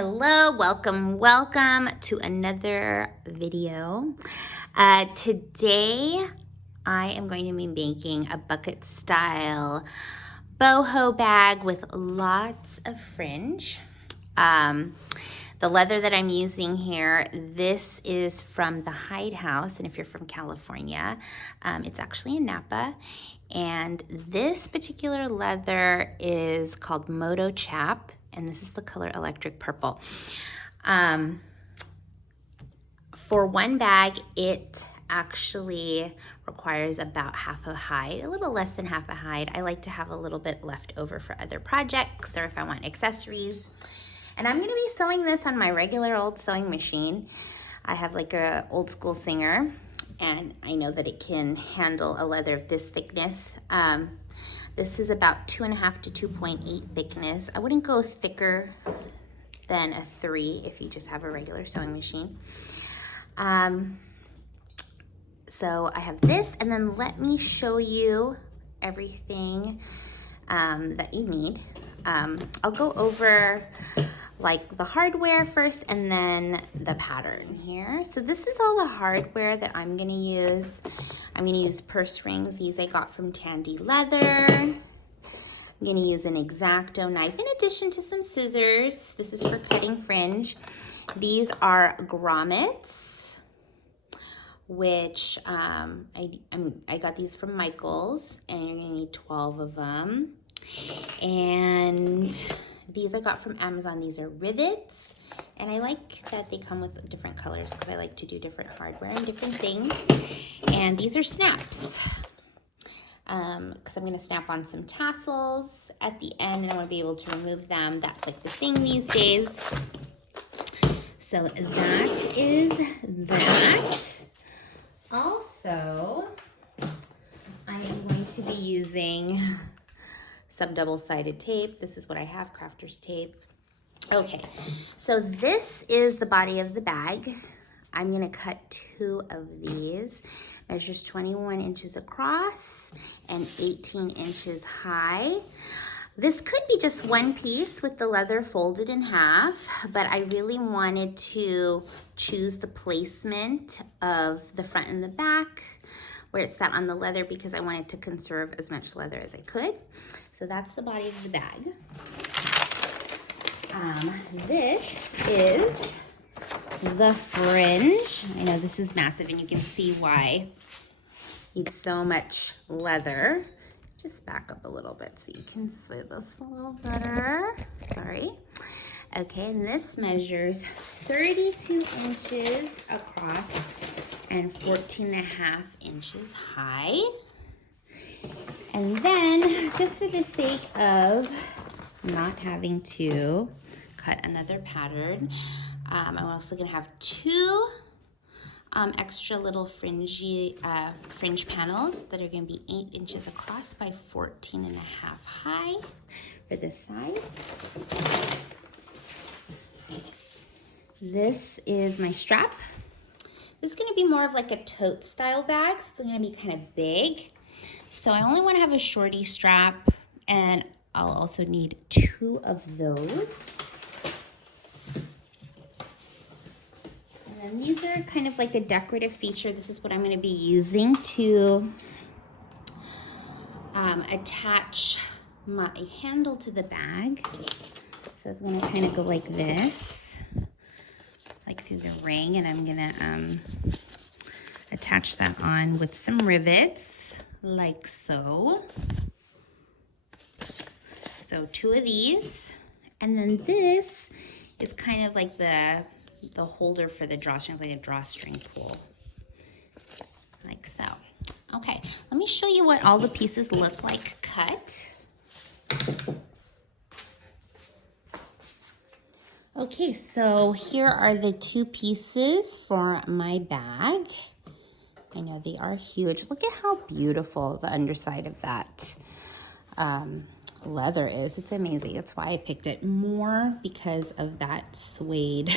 Hello, welcome to another video. Today I am going to be making a bucket style boho bag with lots of fringe. The leather that I'm using here, this is from the Hide House, and if you're from California, it's actually in Napa. And this particular leather is called Moto Chap, and this is the color Electric Purple. For one bag, it actually requires about half a hide, a little less than half a hide. I like to have a little bit left over for other projects or if I want accessories. And I'm gonna be sewing this on my regular old sewing machine. I have like a old school Singer, and I know that it can handle a leather of this thickness. This is about 2.5 to 2.8 thickness. I wouldn't go thicker than a 3 if you just have a regular sewing machine. So I have this, and then let me show you everything that you need. I'll go over like the hardware first and then the pattern here. So this is all the hardware that I'm gonna use. I'm gonna use purse rings. These I got from Tandy Leather. I'm gonna use an X-Acto knife in addition to some scissors. This is for cutting fringe. These are Grommets, which I got these from Michael's, and you're gonna need 12 of them. And these I got from Amazon. These are Rivets, and I like that they come with different colors because I like to do different hardware and different things. And these are snaps, because I'm gonna snap on some tassels at the end, and I wanna be able to remove them. That's like the thing these days. So that is that. Also, I am going to be using some double-sided tape. This is what I have, crafter's tape. Okay, so this is the body of the bag. I'm gonna cut 2 of these. Measures 21 inches across and 18 inches high. This could be just one piece with the leather folded in half, but I really wanted to choose the placement of the front and the back where it sat on the leather because I wanted to conserve as much leather as I could. So that's the body of the bag. This is the fringe. I know this is massive, and you can see why you need so much leather. Just back up a little bit so you can see this a little better. Sorry. Okay, and this measures 32 inches across and 14.5 inches high. And then, just for the sake of not having to cut another pattern, I'm also gonna have 2 extra little fringe panels that are gonna be 8 inches across by 14.5 high for this side. This is my strap. This is gonna be more of like a tote style bag, so it's gonna be kind of big. So I only wanna have a shorty strap, and I'll also need 2 of those. And then these are kind of like a decorative feature. This is what I'm gonna be using to attach my handle to the bag. So it's gonna kind of go like this, like through the ring, and I'm gonna attach that on with some rivets, like so. So 2 of these, and then this is kind of like the holder for the drawstring, like a drawstring pull, like so. Okay, let me show you what all the pieces look like cut. Okay, so here are the 2 pieces for my bag. I know they are huge. Look at how beautiful the underside of that leather is. It's amazing. That's why I picked it more, because of that suede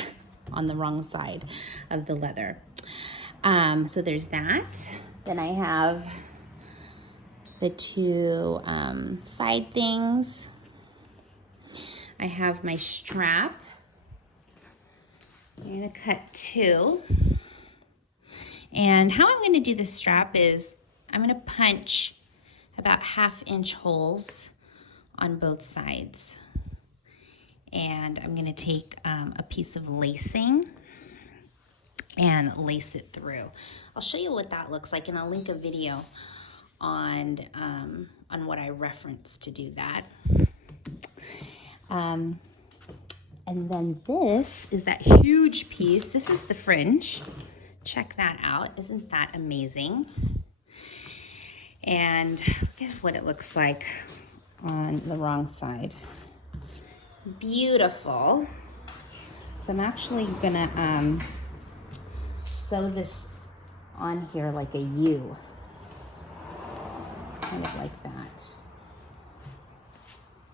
on the wrong side of the leather. So there's that. Then I have the 2 side things. I have my strap. I'm gonna cut 2. And how I'm gonna do this strap is I'm gonna punch about 1/2 inch holes on both sides. And I'm gonna take a piece of lacing and lace it through. I'll show you what that looks like, and I'll link a video on what I referenced to do that. And then this is that huge piece. This is the fringe. Check that out. Isn't that amazing? And look at what it looks like on the wrong side. Beautiful. So I'm actually gonna sew this on here like a U, kind of like that.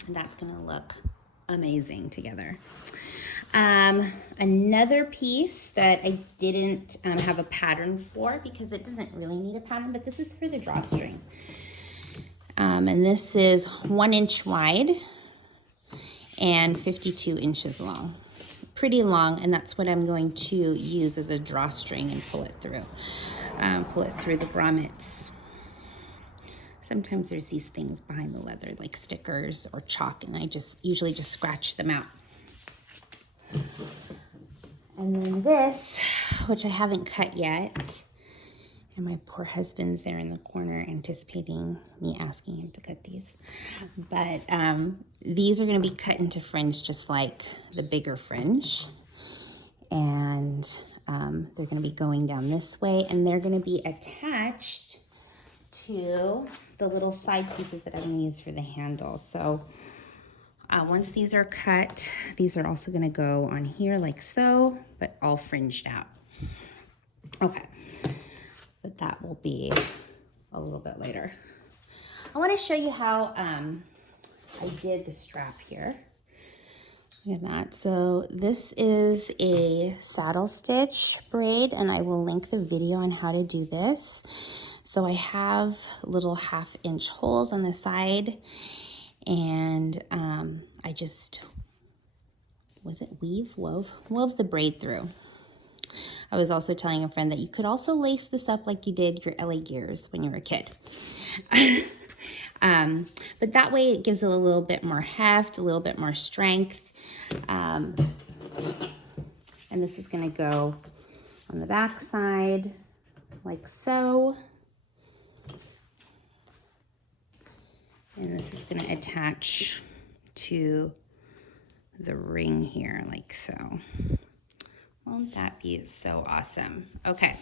And that's gonna look amazing together. Another piece that I didn't have a pattern for because it doesn't really need a pattern, but this is for the drawstring. And this is 1 inch wide and 52 inches long. Pretty long, and that's what I'm going to use as a drawstring and pull it through the grommets. Sometimes there's these things behind the leather like stickers or chalk, and I usually just scratch them out. And then this, which I haven't cut yet, and my poor husband's there in the corner anticipating me asking him to cut these. But these are gonna be cut into fringe just like the bigger fringe. And they're gonna be going down this way, and they're gonna be attached to the little side pieces that I'm gonna use for the handle. So once these are cut, these are also gonna go on here like so, but all fringed out. Okay, but that will be a little bit later. I wanna show you how I did the strap here. Look at that. So this is a saddle stitch braid, and I will link the video on how to do this. So I have little 1/2 inch holes on the side, and I just, wove the braid through. I was also telling a friend that you could also lace this up like you did your LA gears when you were a kid. But that way it gives it a little bit more heft, a little bit more strength. And this is gonna go on the back side like so. And this is gonna attach to the ring here like so. Won't that be so awesome? Okay,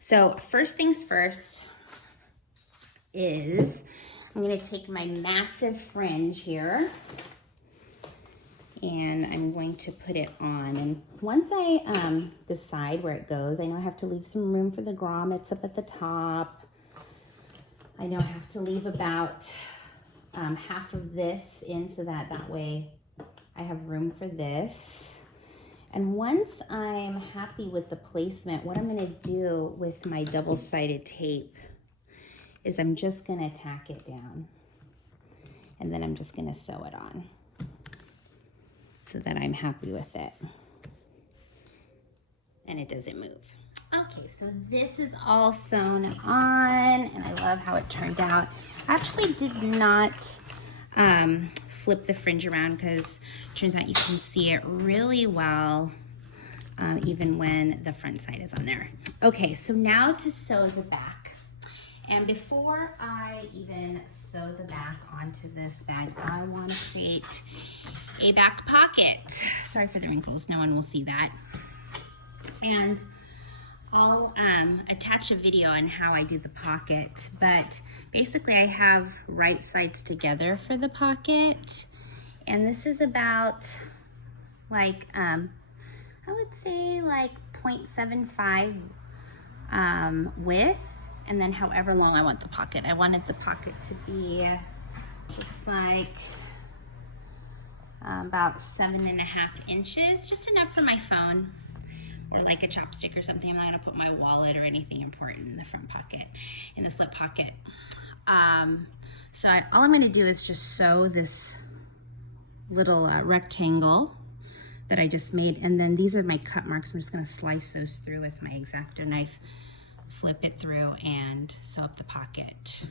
so first things first is I'm gonna take my massive fringe here and I'm going to put it on. And once I decide where it goes, I know I have to leave some room for the grommets up at the top. I know I have to leave about half of this in so that way I have room for this. And once I'm happy with the placement, what I'm gonna do with my double-sided tape is I'm just gonna tack it down, and then I'm just gonna sew it on so that I'm happy with it and it doesn't move. Okay, so this is all sewn on, and I love how it turned out. I actually did not flip the fringe around because it turns out you can see it really well even when the front side is on there. Okay, so now to sew the back. And before I even sew the back onto this bag, I want to create a back pocket. Sorry for the wrinkles, no one will see that. And I'll attach a video on how I do the pocket, but basically I have right sides together for the pocket, and this is about like, I would say like 0.75 width, and then however long I want the pocket. I wanted the pocket to be, looks like about 7.5 inches, just enough for my phone or like a chopstick or something. I'm not gonna put my wallet or anything important in the front pocket, in the slip pocket. So all I'm gonna do is just sew this little rectangle that I just made. And then these are my cut marks. I'm just gonna slice those through with my X-Acto knife, flip it through and sew up the pocket.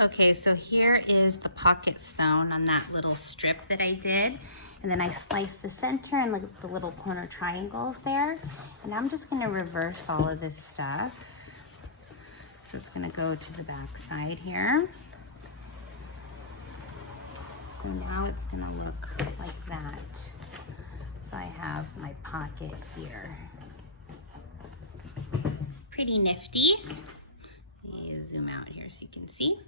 Okay, so here is the pocket sewn on that little strip that I did. And then I sliced the center and look at the little corner triangles there. And I'm just gonna reverse all of this stuff. So it's gonna go to the back side here. So now it's gonna look like that. So I have my pocket here. Pretty nifty. Let me zoom out here so you can see.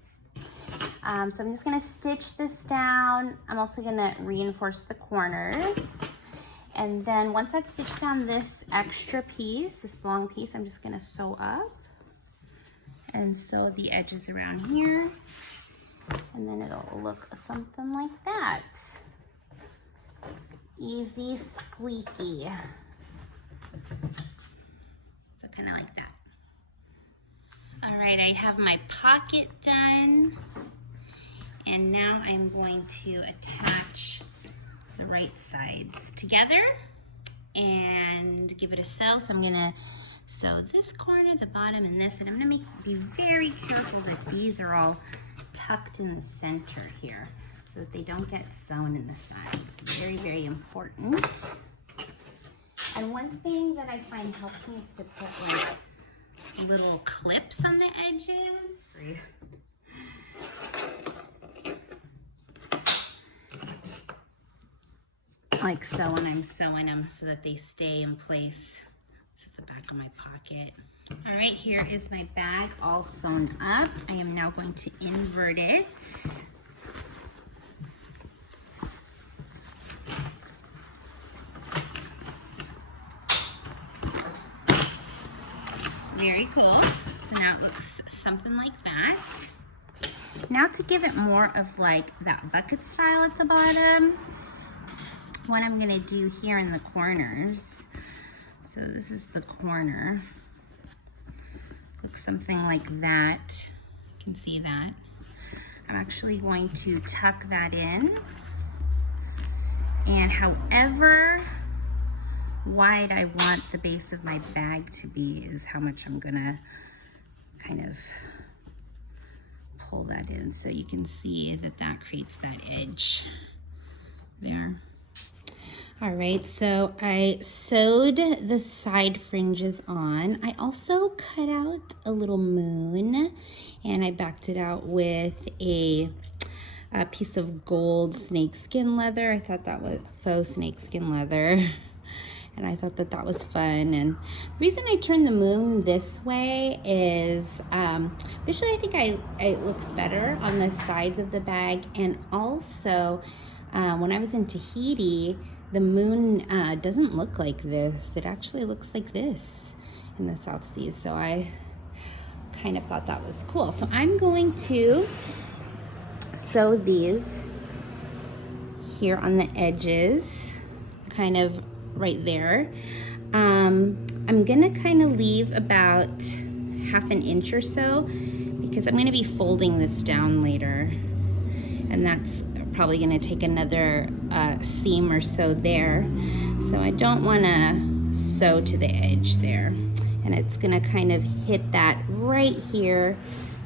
So I'm just gonna stitch this down. I'm also gonna reinforce the corners. And then once I've stitched down this extra piece, this long piece, I'm just gonna sew up and sew the edges around here. And then it'll look something like that. Easy squeaky. So kind of like that. All right, I have my pocket done. And now I'm going to attach the right sides together and give it a sew. So I'm gonna sew this corner, the bottom, and this, and I'm gonna be very careful that these are all tucked in the center here so that they don't get sewn in the sides. Very, very important. And one thing that I find helps me is to put like little clips on the edges. Like so when I'm sewing them so that they stay in place. This is the back of my pocket. All right, here is my bag all sewn up. I am now going to invert it. Very cool. So now it looks something like that. Now to give it more of like that bucket style at the bottom, what I'm gonna do here in the corners, so this is the corner, looks something like that. You can see that. I'm actually going to tuck that in, and however wide I want the base of my bag to be is how much I'm gonna kind of pull that in, so you can see that that creates that edge there. All right, so I sewed the side fringes on. I also cut out a little moon and I backed it out with a piece of gold snakeskin leather. I thought that was faux snakeskin leather. And I thought that that was fun. And the reason I turned the moon this way is visually I think it looks better on the sides of the bag. And also when I was in Tahiti, the moon doesn't look like this. It actually looks like this in the South Seas. So I kind of thought that was cool. So I'm going to sew these here on the edges, kind of right there. I'm gonna kind of leave about ½ an inch or so because I'm gonna be folding this down later, and that's probably gonna take another seam or so there. So I don't wanna sew to the edge there. And it's gonna kind of hit that right here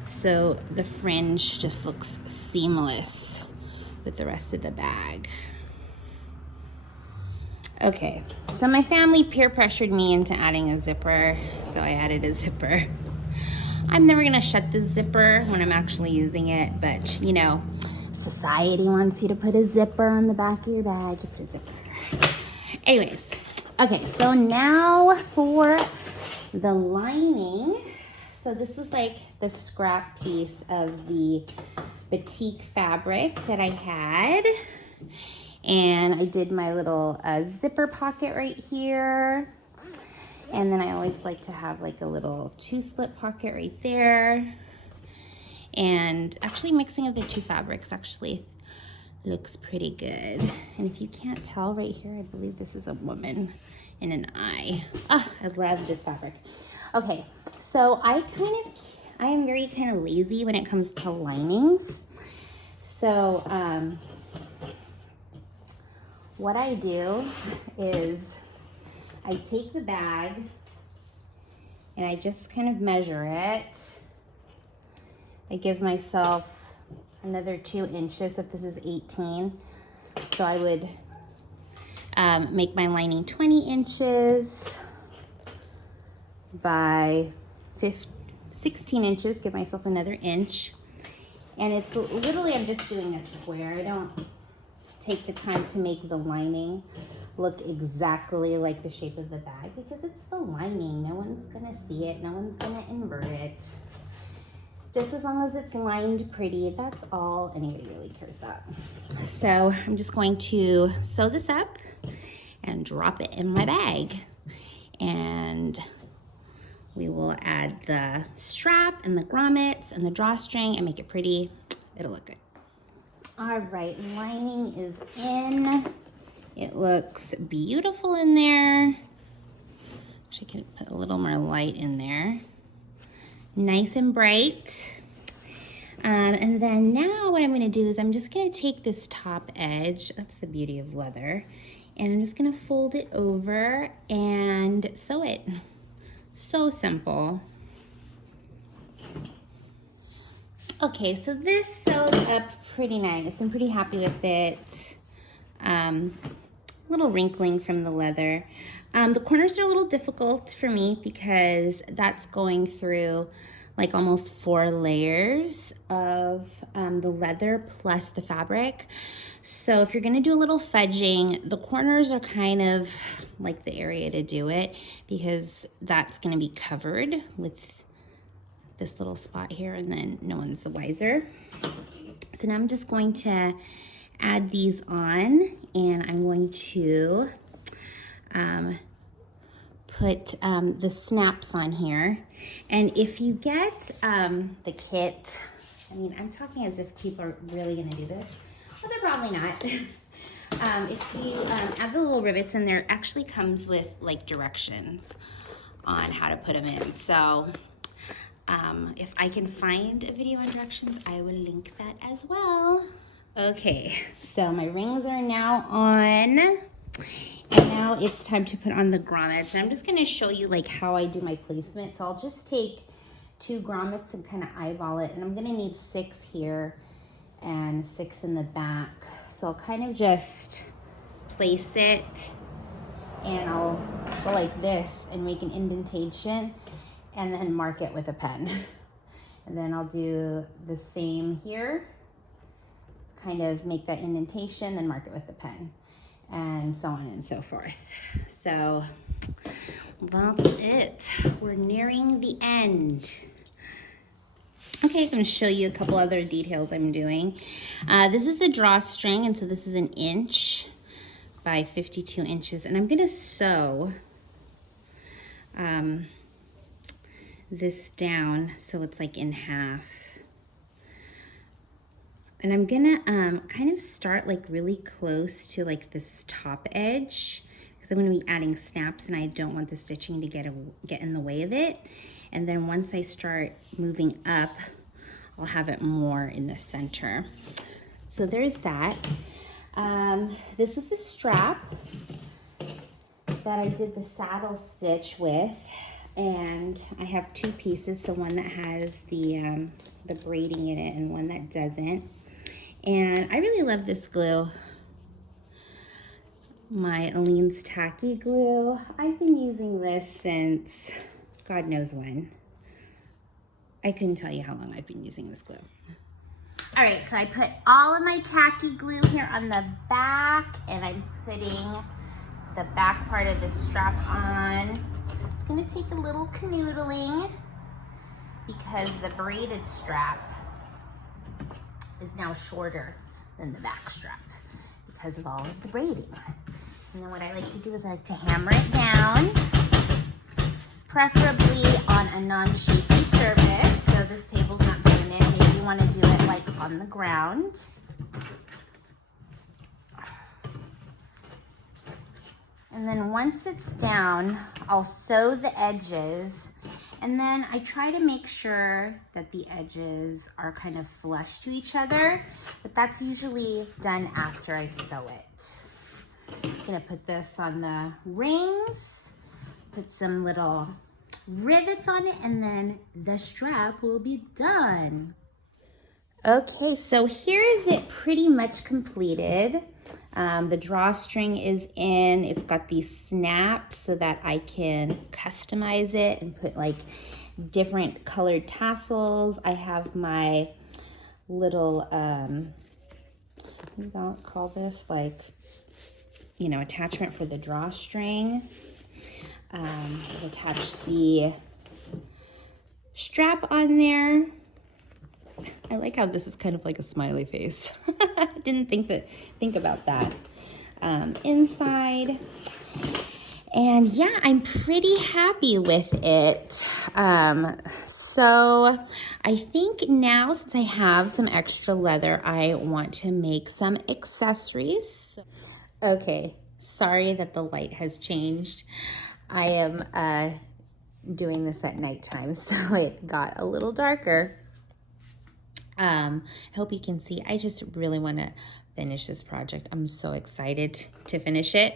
so the fringe just looks seamless with the rest of the bag. Okay, so my family peer pressured me into adding a zipper, so I added a zipper. I'm never gonna shut the zipper when I'm actually using it, but you know, society wants you to put a zipper on the back of your bag, you put a zipper. Anyways, okay, so now for the lining. So this was like the scrap piece of the batik fabric that I had. And I did my little zipper pocket right here. And then I always like to have like a little 2-slip pocket right there. And actually mixing of the two fabrics actually looks pretty good. And if you can't tell right here, I believe this is a woman in an eye. Oh, I love this fabric. Okay, so I am very kind of lazy when it comes to linings. So what I do is I take the bag and I just kind of measure it. I give myself another 2 inches if this is 18. So I would make my lining 20 inches by 16 inches, give myself another inch. And it's literally, I'm just doing a square. I don't take the time to make the lining look exactly like the shape of the bag because it's the lining. No one's gonna see it, no one's gonna invert it. Just as long as it's lined pretty, that's all anybody really cares about. So I'm just going to sew this up and drop it in my bag. And we will add the strap and the grommets and the drawstring and make it pretty. It'll look good. All right, lining is in. It looks beautiful in there. Actually, I can put a little more light in there. Nice and bright. And then now what I'm gonna do is I'm just gonna take this top edge, that's the beauty of leather, and I'm just gonna fold it over and sew it. So simple. Okay, so this sewed up pretty nice. I'm pretty happy with it. Little wrinkling from the leather. The corners are a little difficult for me because that's going through like almost 4 layers of the leather plus the fabric. So if you're gonna do a little fudging, the corners are kind of like the area to do it because that's gonna be covered with this little spot here and then no one's the wiser. So now I'm just going to add these on and I'm going to put the snaps on here. And if you get the kit, I mean, I'm talking as if people are really gonna do this. Well, they're probably not. If you add the little rivets in there, it actually comes with like directions on how to put them in. So if I can find a video on directions, I will link that as well. Okay, so my rings are now on. And now it's time to put on the grommets. And I'm just gonna show you like how I do my placement. So I'll just take 2 grommets and kind of eyeball it. And I'm gonna need 6 here and 6 in the back. So I'll kind of just place it and I'll go like this and make an indentation and then mark it with a pen. And then I'll do the same here, kind of make that indentation, then mark it with a pen, and so on and so forth. So that's it. We're nearing the end. Okay, I'm gonna show you a couple other details I'm doing. This is the drawstring, and so this is 1 inch by 52 inches, and I'm gonna sew this down so it's like in half. And I'm gonna kind of start like really close to like this top edge because I'm gonna be adding snaps and I don't want the stitching to get in the way of it. And then once I start moving up, I'll have it more in the center. So there's that. This was the strap that I did the saddle stitch with. And I have 2 pieces, so one that has the braiding in it and one that doesn't. And I really love this glue. My Aleene's Tacky glue. I've been using this since God knows when. I couldn't tell you how long I've been using this glue. All right, so I put all of my tacky glue here on the back and I'm putting the back part of the strap on. It's gonna take a little canoodling because the braided strap is now shorter than the back strap because of all of the braiding. And then what I like to do is I like to hammer it down, preferably on a non-shaky surface, so this table's not going in. Maybe you wanna do it like on the ground. And then once it's down, I'll sew the edges. And then I try to make sure that the edges are kind of flush to each other, but that's usually done after I sew it. I'm gonna put this on the rings, put some little rivets on it, and then the strap will be done. Okay, so here is it pretty much completed. The drawstring is in. It's got these snaps so that I can customize it and put like different colored tassels. I have my little, we don't call this like, you know, attachment for the drawstring. I've attached the strap on there. I like how this is kind of like a smiley face. Didn't think about that. Inside. And yeah, I'm pretty happy with it. So I think now, since I have some extra leather, I want to make some accessories. Okay, sorry that the light has changed. I am doing this at nighttime, so it got a little darker. I hope you can see, I just really want to finish this project. I'm so excited to finish it.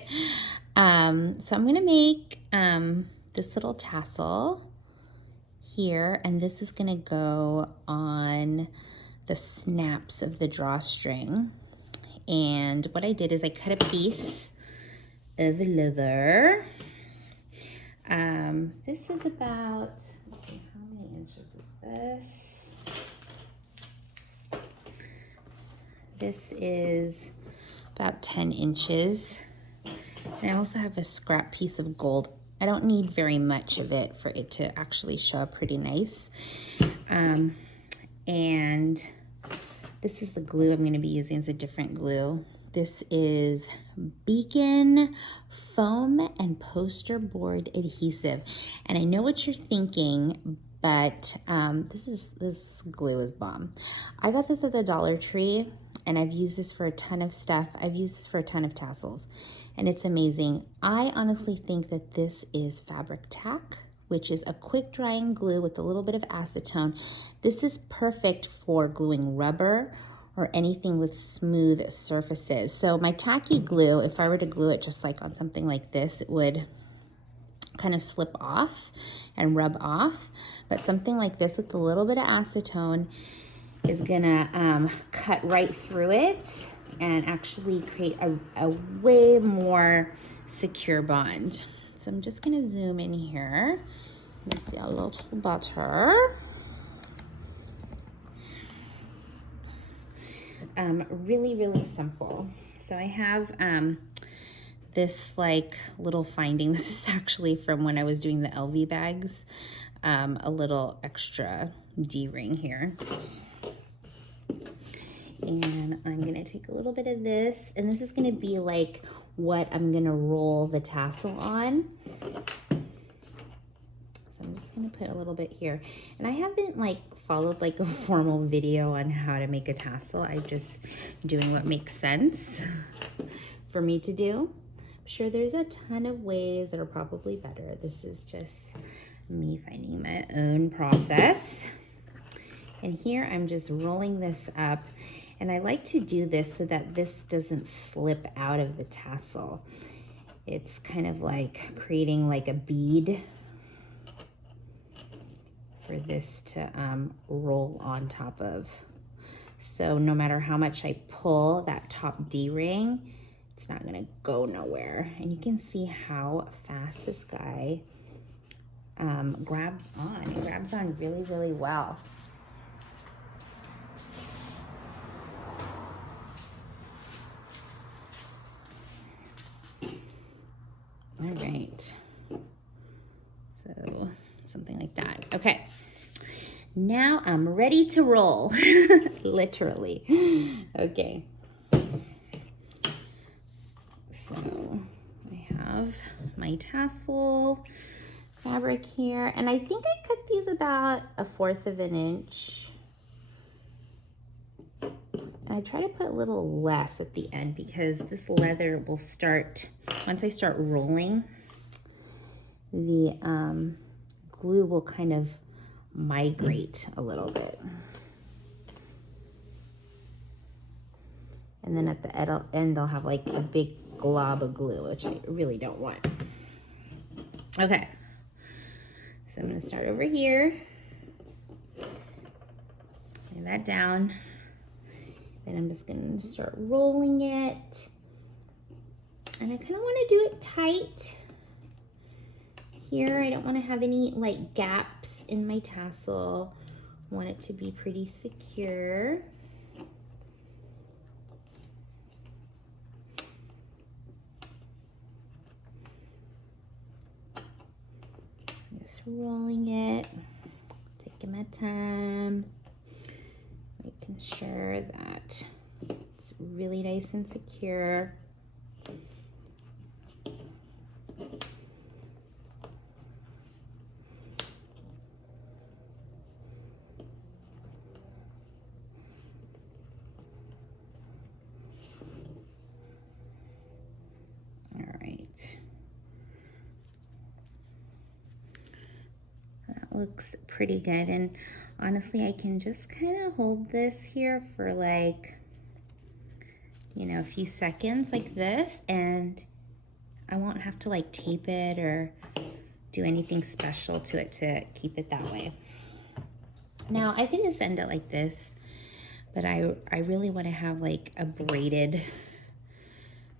So I'm going to make this little tassel here, and this is going to go on the snaps of the drawstring. And what I did is I cut a piece of leather. This is about, let's see, how many inches is this? This is about 10 inches. And I also have a scrap piece of gold. I don't need very much of it for it to actually show up pretty nice. And this is the glue I'm going to be using. It's a different glue. This is Beacon Foam and Poster Board Adhesive. And I know what you're thinking, but this glue is bomb. I got this at the Dollar Tree, and I've used this for a ton of stuff. I've used this for a ton of tassels, and it's amazing. I honestly think that this is fabric tack, which is a quick drying glue with a little bit of acetone. This is perfect for gluing rubber or anything with smooth surfaces. So my tacky glue, if I were to glue it just like on something like this, it would kind of slip off and rub off. But something like this with a little bit of acetone is gonna cut right through it and actually create a way more secure bond. So I'm just gonna zoom in here. Let me see a little butter. Really, really simple. So I have this like little finding. This is actually from when I was doing the LV bags. A little extra D-ring here. And I'm gonna take a little bit of this, and this is gonna be like what I'm gonna roll the tassel on. So I'm just gonna put a little bit here. And I haven't like followed like a formal video on how to make a tassel. I'm just doing what makes sense for me to do. I'm sure there's a ton of ways that are probably better. This is just me finding my own process. And here I'm just rolling this up. And I like to do this so that this doesn't slip out of the tassel. It's kind of like creating like a bead for this to roll on top of. So no matter how much I pull that top D-ring, it's not gonna go nowhere. And you can see how fast this guy grabs on. It grabs on really, really well. All right, so something like that. Okay, now I'm ready to roll, literally. Okay, so I have my tassel fabric here, and I think I cut these about 1/4 of an inch. And I try to put a little less at the end because this leather will start, once I start rolling, the glue will kind of migrate a little bit. And then at the end, they'll have like a big glob of glue, which I really don't want. Okay, so I'm gonna start over here. Lay that down. Then I'm just gonna start rolling it. And I kind of want to do it tight. Here, I don't want to have any like gaps in my tassel. I want it to be pretty secure. Just rolling it, taking my time, making sure that it's really nice and secure. Looks pretty good, and honestly I can just kind of hold this here for like, you know, a few seconds like this, and I won't have to like tape it or do anything special to it to keep it that way. Now I can just end it like this, but I really want to have like a braided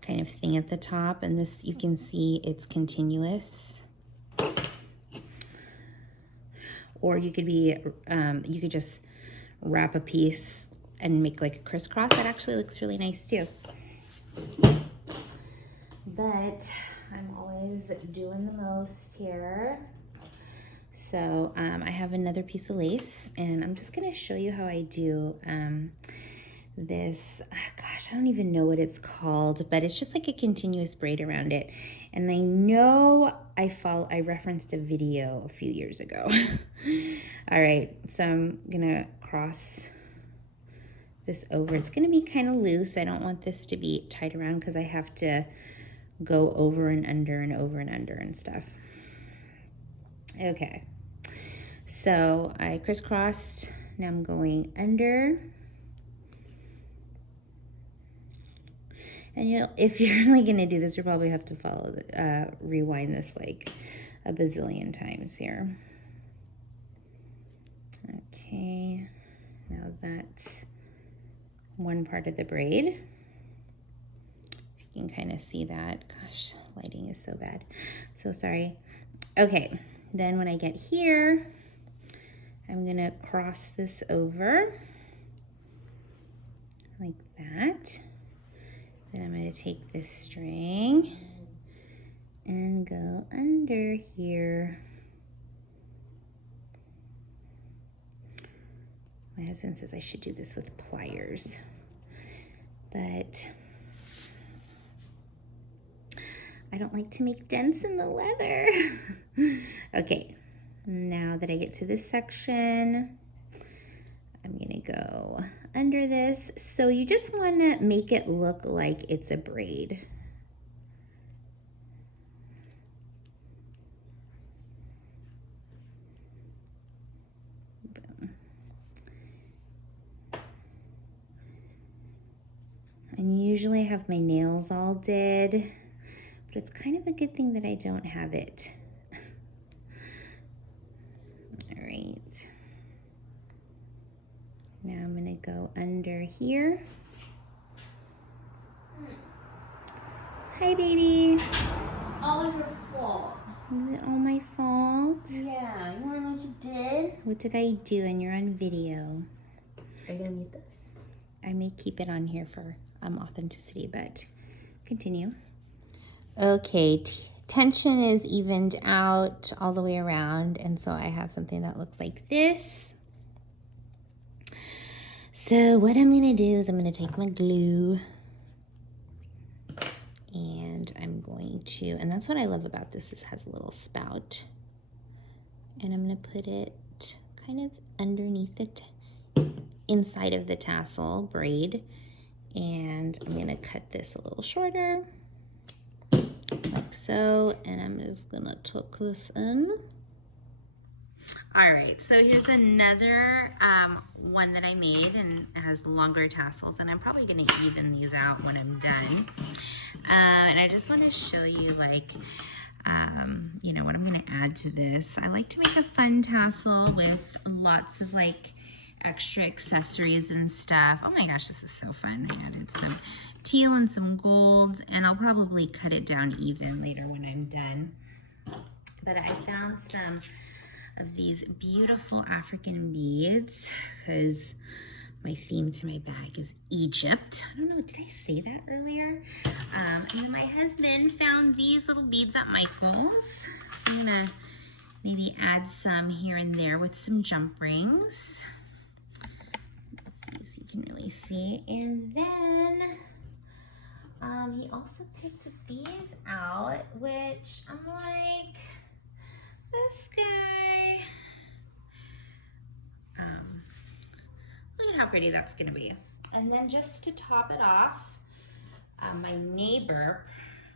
kind of thing at the top, and this, you can see it's continuous. Or you could be, you could just wrap a piece and make like a crisscross. That actually looks really nice too. But I'm always doing the most here. So I have another piece of lace, and I'm just gonna show you how I do this, gosh, I don't even know what it's called, but it's just like a continuous braid around it. And I know I referenced a video a few years ago. All right, so I'm gonna cross this over. It's gonna be kind of loose. I don't want this to be tight around because I have to go over and under and over and under and stuff. Okay, so I crisscrossed. Now I'm going under. And if you're really gonna do this, you'll probably have to follow rewind this like a bazillion times here. Okay, now that's one part of the braid. You can kind of see that. Gosh, lighting is so bad. So sorry. Okay, then when I get here, I'm gonna cross this over like that. Then I'm going to take this string and go under here. My husband says I should do this with pliers, but I don't like to make dents in the leather. Okay, now that I get to this section, I'm going to go under this. So you just want to make it look like it's a braid. Boom. And usually I have my nails all did, but it's kind of a good thing that I don't have it. All right. Now I'm gonna go under here. Hi, baby. All your fault. Is it all my fault? Yeah, you wanna know what you did? What did I do? And you're on video. Are you gonna mute this? I may keep it on here for authenticity, but continue. Okay, tension is evened out all the way around, and so I have something that looks like this. So what I'm gonna do is I'm gonna take my glue, and I'm going to, and that's what I love about this, is it has a little spout, and I'm gonna put it kind of underneath it, inside of the tassel braid, and I'm gonna cut this a little shorter, like so, and I'm just gonna tuck this in. All right, so here's another one that I made, and it has longer tassels, and I'm probably gonna even these out when I'm done. And I just wanna show you like, you know, what I'm gonna add to this. I like to make a fun tassel with lots of like extra accessories and stuff. Oh my gosh, this is so fun. I added some teal and some gold, and I'll probably cut it down even later when I'm done. But I found some of these beautiful African beads because my theme to my bag is Egypt. I don't know, did I say that earlier? And then my husband found these little beads at Michael's. So I'm gonna maybe add some here and there with some jump rings. Let's see so you can really see. And then he also picked these out, which I'm like, this guy. Look at how pretty that's gonna be. And then just to top it off, my neighbor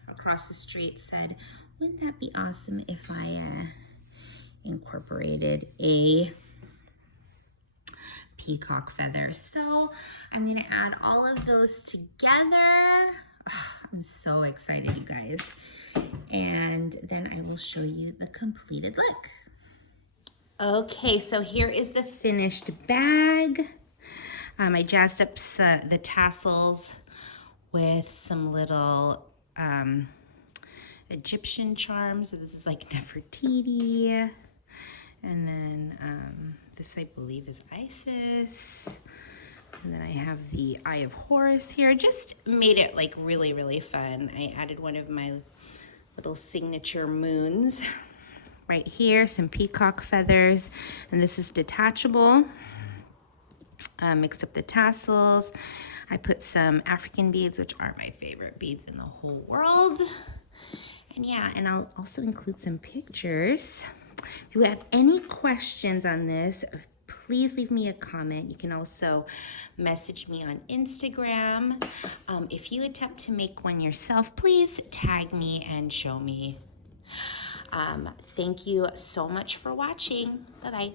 across the street said, wouldn't that be awesome if I incorporated a peacock feather? So I'm gonna add all of those together. Oh, I'm so excited, you guys. And then I will show you the completed look. Okay, so here is the finished bag. I jazzed up the tassels with some little Egyptian charms. So this is like Nefertiti. And then this I believe is Isis. And then I have the Eye of Horus here. I just made it like really, really fun. I added one of my little signature moons right here, some peacock feathers, and this is detachable. Mixed up the tassels. I put some African beads, which are my favorite beads in the whole world. And yeah, and I'll also include some pictures. If you have any questions on this, please leave me a comment. You can also message me on Instagram. If you attempt to make one yourself, please tag me and show me. Thank you so much for watching. Bye-bye.